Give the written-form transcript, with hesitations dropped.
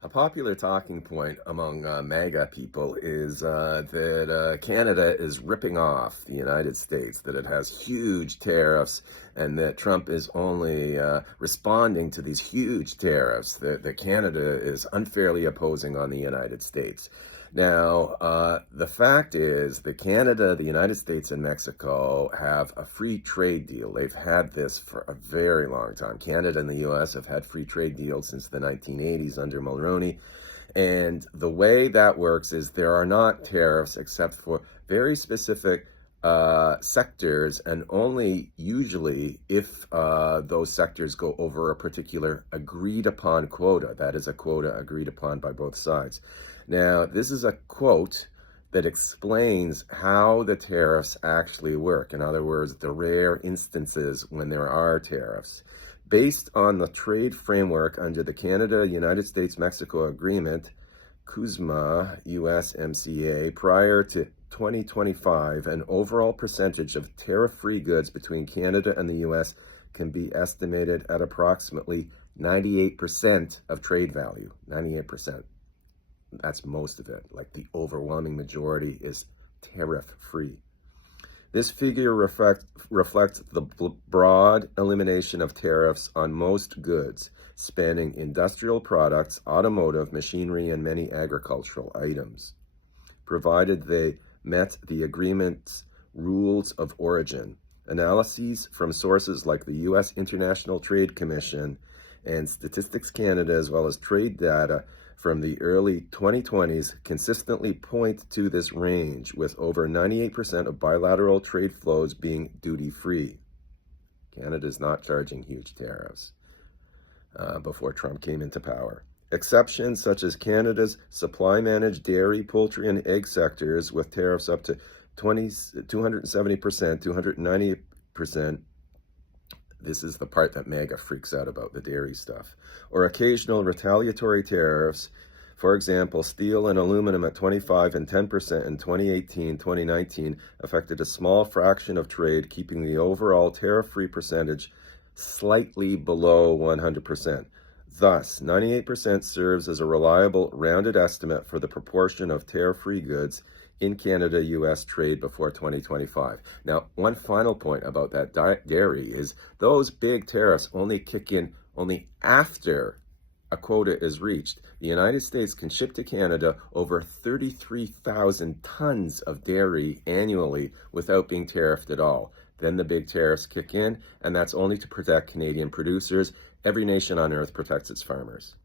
A popular talking point among MAGA people is that Canada is ripping off the United States, that it has huge tariffs, and that Trump is only responding to these huge tariffs that Canada is unfairly opposing on the United States. Now, the fact is that Canada, the United States, and Mexico have a free trade deal. They've had this for a very long time. Canada and the U.S. have had free trade deals since the 1980s under Mulroney. And the way that works is there are not tariffs except for very specific sectors, and only usually if those sectors go over a particular agreed upon quota. That is a quota agreed upon by both sides. Now, this is a quote that explains how the tariffs actually work. In other words, the rare instances when there are tariffs. Based on the trade framework under the Canada-United States-Mexico Agreement, CUSMA, USMCA, prior to 2025, an overall percentage of tariff-free goods between Canada and the US can be estimated at approximately 98% of trade value. 98%. That's most of it. Like the overwhelming majority is tariff-free. This figure reflects the broad elimination of tariffs on most goods, spanning industrial products, automotive, machinery, and many agricultural items, provided they met the agreement's rules of origin. Analyses from sources like the U.S. International Trade Commission and Statistics Canada, as well as trade data from the early 2020s, consistently point to this range, with over 98% of bilateral trade flows being duty-free. Canada is not charging huge tariffs before Trump came into power. Exceptions such as Canada's supply-managed dairy, poultry, and egg sectors with tariffs up to 270%, 290%. This is the part that MAGA freaks out about, the dairy stuff. Or occasional retaliatory tariffs, for example, steel and aluminum at 25 and 10% in 2018-2019 affected a small fraction of trade, keeping the overall tariff-free percentage slightly below 100%. Thus, 98% serves as a reliable, rounded estimate for the proportion of tariff-free goods in Canada-US trade before 2025. Now, one final point about that dairy is those big tariffs only kick in only after a quota is reached. The United States can ship to Canada over 33,000 tons of dairy annually without being tariffed at all. Then the big tariffs kick in, and that's only to protect Canadian producers. Every nation on earth protects its farmers.